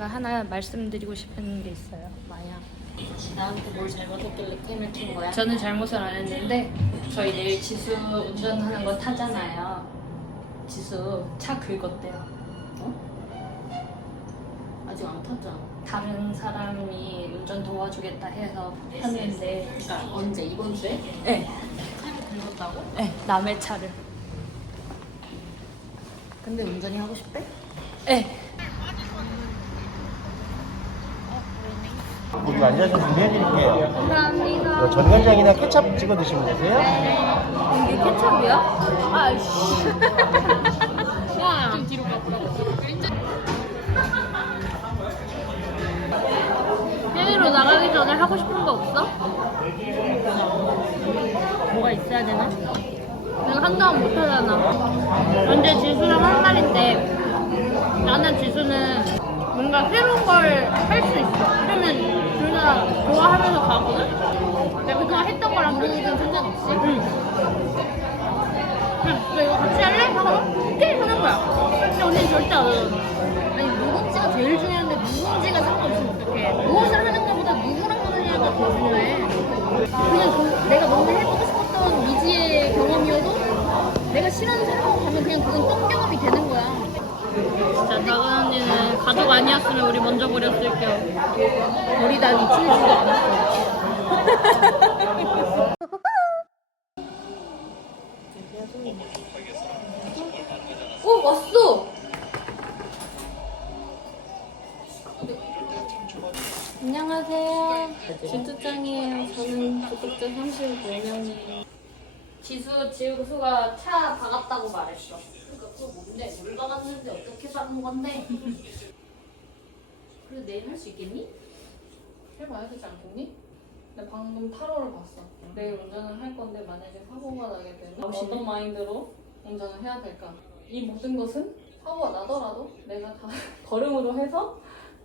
제가 하나 말씀드리고 싶은 게 있어요. 마야. 나한테 뭘 잘못했길래 게임을 킨 거야? 저는 잘못을 안 했는데 저희 내일 지수 운전하는 거 타잖아요. 지수 차 긁었대요. 아직 안 탔잖아. 다른 사람이 운전 도와주겠다 해서 탔는데 그러니까 언제 이번 주에? 네, 차를 긁었다고? 네, 남의 차를. 근데 운전이 하고 싶대? 네. 여기 앉아서 준비해드릴게요. 감사합니다. 뭐 전간장이나 케찹 찍어 드시면 되세요. 이게 케첩이야? 아이씨. 야! 좀 뒤로 가. 해외로 나가기 전에 하고 싶은 거 없어? 뭐가 있어야 되나? 내가 한동안 못하잖아. 근데 지수랑 한 말인데 나는 지수는 뭔가 새로운 걸 할 수 좋아하면서 가거든? 내가 그동안 했던 거랑 아무튼 상관없이? 응. 응, 너 이거 같이 할래? 하고 오케이 하는 거야. 근데 언니는 절대 안 하잖아. 아니 누군지가 제일 중요한데 누군지가 상관없으면 어떡해 무엇을 하는 것보다 누구랑 하느냐가 더 중요해 그냥 그- 내가 뭔가 해보고 싶었던 미지의 경험이어도 내가 싫어하는 사람하고 가면 그냥 그건 똥 경험이 되는 거야 진짜 작은 언니는 가족 아니었으면 우리 먼저 버렸을게요. 버리다니 치우지도 않았어 어 왔어 안녕하세요. 진투짱이에요. 저는 구독자 35명이에요. 지수, 지우수가 차 박았다고 말했어. 그러니까 그거 뭔데 물 박았는데 어떻게 박은 건데 그래 내일 할 수 있겠니? 해봐야 되지 않겠니? 나 방금 타로를 봤어. 내일 운전을 할 건데 만약에 사고가 나게 되면 어떤 마인드로 운전을 해야 될까? 이 모든 것은 사고가 나더라도 내가 다 걸음으로 해서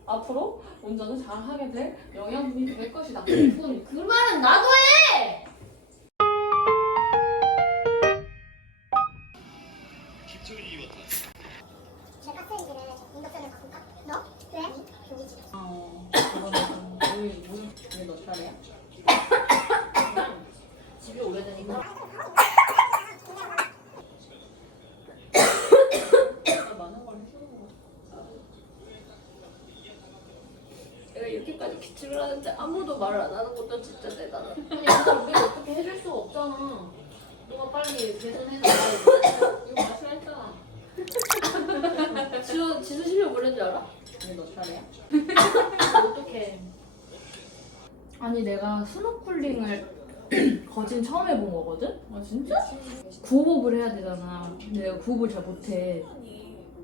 앞으로 운전을 잘 하게 될 영양분이 될 것이다. 그건 그 말은 나도 해! 기침을 하는데 아무도 말을 안 하는 것도 진짜 대단하다. 아니 근데 우리가 어떻게 해줄 수가 없잖아 너가 빨리 개선해서 이거 마시라 했잖아 지수 지수 실력 뭐랬는지 알아? 아니 너 차례야? 어떡해 아니 내가 스노클링을 거진 처음 해본 거거든? 아 진짜? 구호흡을 해야 되잖아. 근데 내가 구호흡을 잘 못해.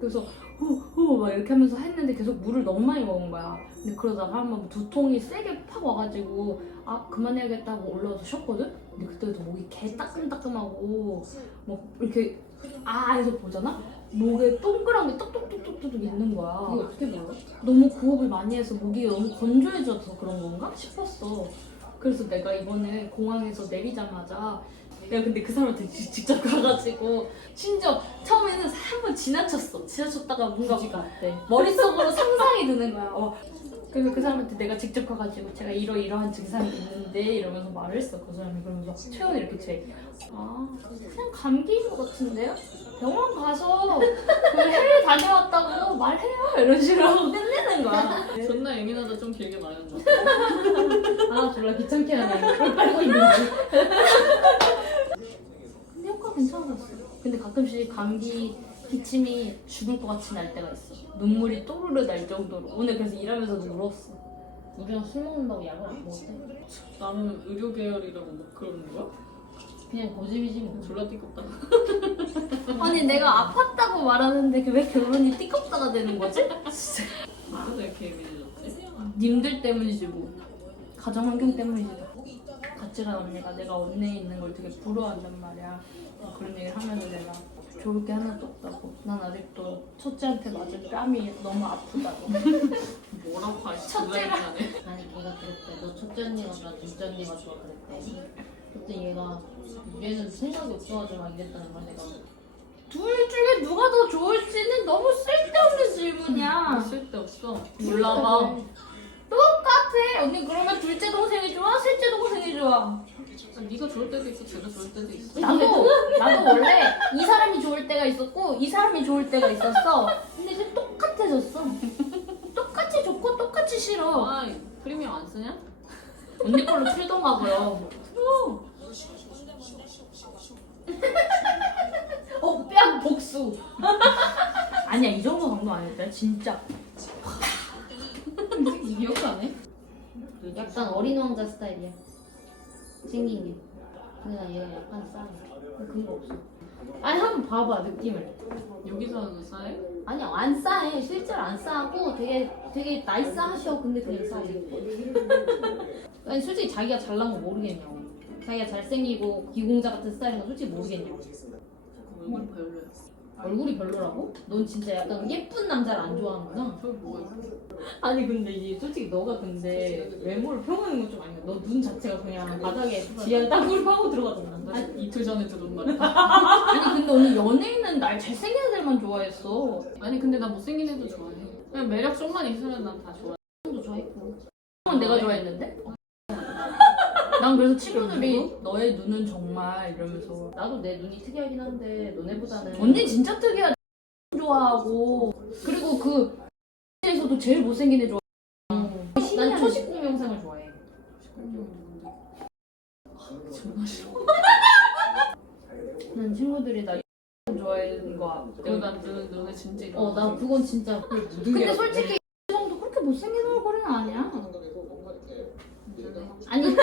그래서 후후막 이렇게 하면서 했는데 계속 물을 너무 많이 먹은 거야. 근데 그러다가 한번 두통이 세게 팍 와가지고 아 그만해야겠다고 올라와서 쉬었거든? 근데 그때부터 목이 개 따끔따끔하고 막 이렇게 아 해서 보잖아? 목에 동그란 게 똑똑똑똑똑 있는 거야. 그게 어떻게 몰라? 너무 구호흡을 많이 해서 목이 너무 건조해져서 그런 건가 싶었어. 그래서 내가 이번에 공항에서 내리자마자 내가 근데 그 사람한테 지- 직접 가가지고 심지어 처음에는 한 번 지나쳤어. 지나쳤다가 뭔가 지가 어때? 머릿속으로 상상이 드는 거야. 어. 그래서 그 사람한테 내가 직접 가가지고 제가 이러이러한 증상이 있는데 이러면서 말을 했어. 그 사람이 그러면서 체온이 이렇게 재. 아 그냥 감기인 것 같은데요? 병원 가서 그 해외 다녀왔다고 말해요. 이런 식으로 하고 끝내는 거야. 존나 예민하다 좀 길게 말해줘 아 졸라 귀찮게 하네. 그걸 빨고 있는 지. 근데 가끔씩 감기 기침이 죽을 것 같이 날 때가 있어. 눈물이 또르르 날 정도로. 오늘 그래서 일하면서도 울었어. 우리가 술 먹는다고 약을 안 먹었대? 나는 의료 계열이라고 뭐 그러는 거야? 그냥 고집이지 뭐 졸라 띠껍다. 아니 내가 아팠다고 말하는데 그왜 결론이 띠껍다가 되는 거지? 진짜. 그래서 이렇게 예민해졌지? 님들 때문이지 뭐. 가정 환경 때문이지. 간 언니가 내가 언니 있는 걸 되게 부러워한단 말이야. 그런 얘기를 하면서 내가 좋을 게 하나도 없다고. 난 아직도 첫째한테 맞은 뺨이 너무 아프다고. 뭐라고? 첫째가. 하네. 아니 걔가 그랬대 너 첫째 언니가 좋아 둘째 언니가 좋아 그랬대 그때 얘가 얘는 생각이 없어가지고 막 이랬다는 거야 내가 둘 중에 누가 더 좋을지는 너무 쓸데없는 질문이야. 쓸데없어. 몰라봐. 똑같아. 언니 그러면 둘째 동생이 좋아? 셋째 동생이 좋아? 네가 좋을 때도 있고 제가 좋을 때도 있어. 나도 나도 원래 이 사람이 좋을 때가 있었고 이 사람이 좋을 때가 있었어. 근데 이제 똑같아졌어. 똑같이 좋고 똑같이 싫어. 아 프리미엄 안 쓰냐? 언니 걸로 틀더라고요. 어, 뺨 복수. 아니야, 이 정도 강도 아니었다. 진짜. 기억 안 해? 약간 어린 왕자 스타일이야. 생긴 게. 근데 나 얘가 약간 싸. 그거 없어. 아니, 한번 봐봐, 느낌을. 여기서는 싸해? 아니 안 싸해. 실제로 안 싸고 되게 되게 나이스하셔. 근데 그냥 싸해. 아니 솔직히 자기가 잘난 거 모르겠냐고. 자기가 잘생기고 기공자 같은 스타일인 거 솔직히 모르겠냐고. 얼굴 별로야. 얼굴이 별로라고? 넌 진짜 약간 예쁜 남자를 안 좋아하는구나. 저기 뭐야? 아니 근데 이게 솔직히 너가 근데 외모를 평하는 건 좀 아니야. 너 눈 자체가 그냥 바닥에 지하 땅굴 파고 들어가잖아. 아니, 이틀 전에 들은 말이야. 아니, 근데 언니 연예인은 날 잘생긴 애들만 좋아했어. 아니 근데 나 못생긴 애도 좋아해. 그냥 매력 좀만 있으면 난 다 좋아해. 도 좋아했고. 은 내가 좋아했는데? 난 그래서 친구들이 너의 눈은 정말 이러면서 나도 내 눈이 특이하긴 한데 너네보다는 언니 진짜 특이하다 좋아하고 그리고 그 에서도 제일 못생긴 애 좋아. 난 초식공 영상을 좋아해. 정말 싫어. 난 친구들이 나 좋아하는 거 같아. 그리고 난 눈, 눈에 진짜 이런 어 나 그건 진짜 근데 솔직히 이 정도 그렇게 못생긴 얼굴은 아니야. 아니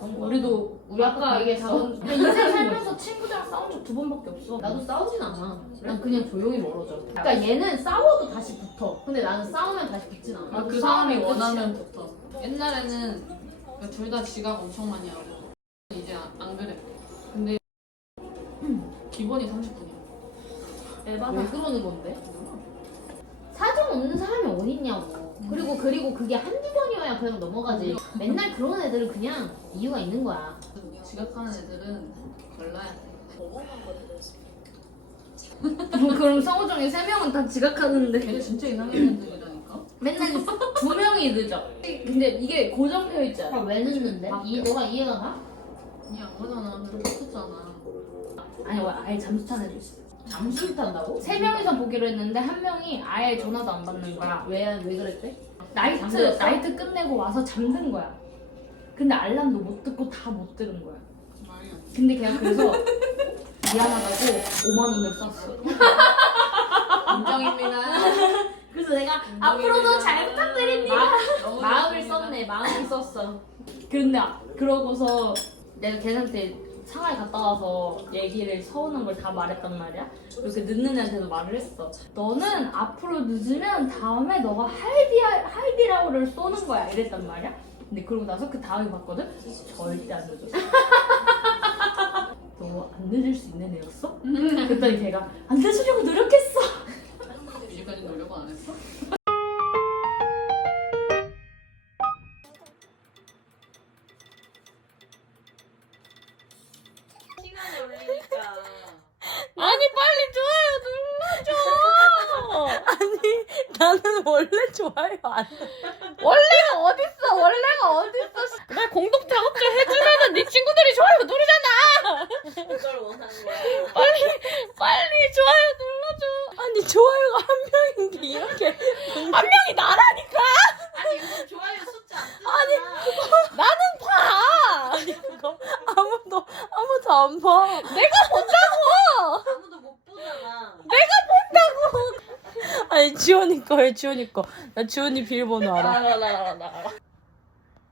우리도 우리 아까 이게 다 인생 살면서 친구들이랑 싸운 적 두 번밖에 없어. 나도 싸우진 않아. 난 그냥 조용히 멀어져. 그러니까 얘는 싸워도 다시 붙어. 근데 나는 싸우면 다시 붙진 않아. 아, 그 사람이 원하면 붙어. 옛날에는 둘 다 지각 엄청 많이 하고 이제 안, 안 그래. 근데 기본이 30분이야. 왜 그러는 건데? 없는 사람이 어딨냐고. 그리고 그리고 그게 한두 번이어야 그냥 넘어가지. 맨날 그런 애들은 그냥 이유가 있는 거야. 지각하는 애들은 별로야. 그럼 성우정이 세 명은 다 지각하는데 걔네 진짜 이상한 애들이라니까. 맨날 두 명이 늦어. 근데 이게 고정되어 있잖아. 아, 왜 늦는데? 이, 너가 이해가 가? 이 양반아 그래 못했잖아. 아니 아예 잠수 탄 애도 있어. 잠수를 탄다고? 세 명이서 보기로 했는데 한 명이 아예 전화도 안 받는 거야. 왜, 왜 그랬대? 나이트 잠들었어? 나이트 끝내고 와서 잠든 거야. 근데 알람도 못 듣고 다 못 들은 거야. 근데 그냥 그래서 미안하다고 5만 원을 썼어. 인정입니다. 그래서 내가 앞으로도 잘 부탁드립니다. 너무 마음을. 썼네, 마음을 썼어. 근데 아- 그러고서 내가 걔한테 상하이 갔다 와서 얘기를 서운한 걸다 말했단 말이야. 이렇게 늦는 애한테도 말을 했어. 너는 앞으로 늦으면 다음에 너가 하이디 하이디라고를 쏘는 거야. 이랬단 말이야. 근데 그러고 나서 그 다음에 봤거든. 절대 안 늦었어. 너 안 늦을 수 있는 애였어? 그랬더니 걔가 안 늦으려고 노력했어. 이제까지 노력 안 했어? 원래 좋아요 안. 원래가 어딨어? 원래가 어딨어? 나 공동 작업 좀 해주면은 네 친구들이 좋아요 누르잖아. 그걸 원하는 거야. 빨리 빨리 좋아요 눌러줘. 아니 좋아요가 한 명인데 이렇게 한 명이 나라니까. 아니 이거 좋아요 숫자 안 아니 뜨잖아. 그거 나는 봐. 아니 그거 아무도 아무도 안 봐. 내가 본다고. 아무도 못 보잖아. 아니 거에 지원이 거. 나 지원이 비밀번호 알아. 알아.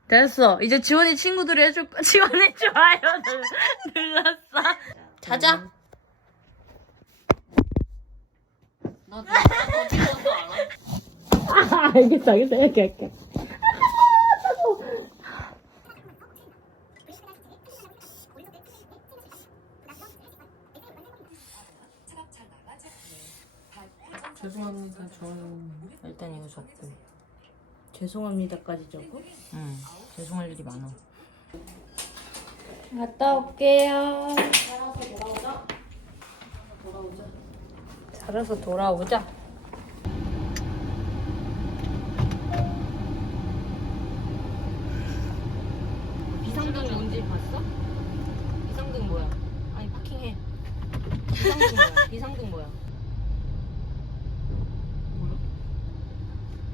됐어. 이제 지원이 친구들이 해줄 거. 지원이 좋아요 눌- 눌렀어. 자자. 나 비번도 알아. 알겠어, 알겠어, 이렇게 할게. 죄송합니다. 좋아요. 일단 이거 적고. 죄송합니다까지 적고. 응. 죄송할 일이 많아. 갔다 올게요. 살아서 돌아오자. 알아서 돌아오자. 비상등 뭔지 봤어? 비상등 뭐야? 아니 파킹해. 비상등 뭐야? 비상등? 뭐야?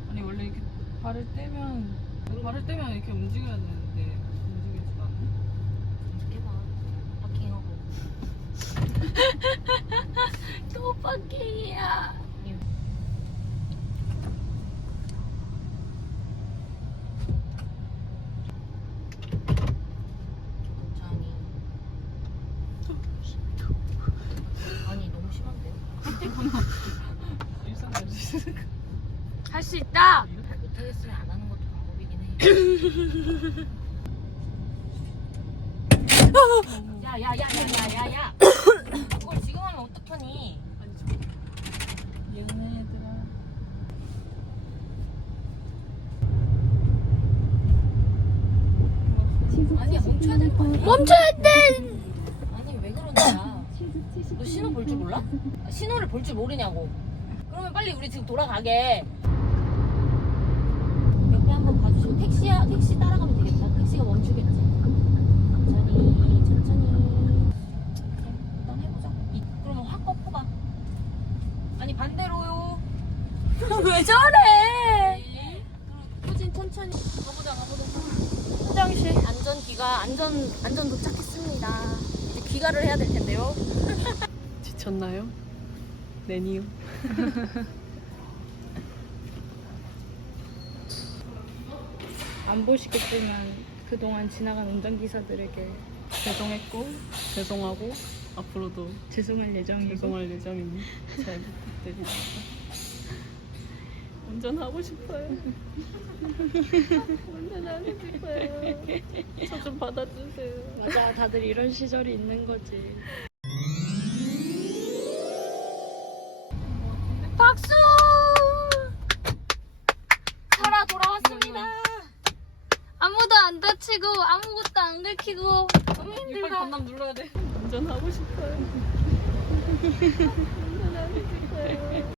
아니 원래 이렇게 발을 떼면 발을 떼면 이렇게 움직여야 되는데 움직이지도 않네. 해봐. 파킹하고. 또 파킹이야. 아니 너무 심한데. 일상대로 할수 있다. 못하겠으면 안 하는 것도 방법이긴 해. 야야야야야야야. 그걸 지금 하면 어떡하니? 얘들아. 아니야 멈춰야 될 거 아니야? 멈춰야 돼. 아니 왜 거야? 너 신호 볼 줄 몰라? 아, 신호를 볼 줄 모르냐고. 그러면 빨리 우리 지금 돌아가게. 옆에 한번 봐주시고 택시야 택시 따라가면 되겠다. 택시가 멈추겠지. 천천히 천천히. 그래, 일단 해보자. 이, 그러면 확 꺾어봐. 아니 반대로요. 왜 저래? 후진 천천히 가보자 가보자. 화장실. 안전 귀가 안전 도착했습니다. 이제 귀가를 해야 될 텐데요. 지쳤나요? 내니요. 안 보시겠지만 그동안 지나간 운전기사들에게 죄송했고 죄송하고 앞으로도 죄송할 예정이고 죄송할 예정이니 잘 부탁드립니다. 운전하고 싶어요. 운전하고 싶어요. 저 좀 받아주세요. 맞아 다들 이런 시절이 있는 거지 박수! 살아 돌아왔습니다. 아무도 안 다치고 아무것도 안 긁히고 너무 이빨 힘들다 반납 눌러야 돼. 운전하고 싶어요. 운전하고 싶어요.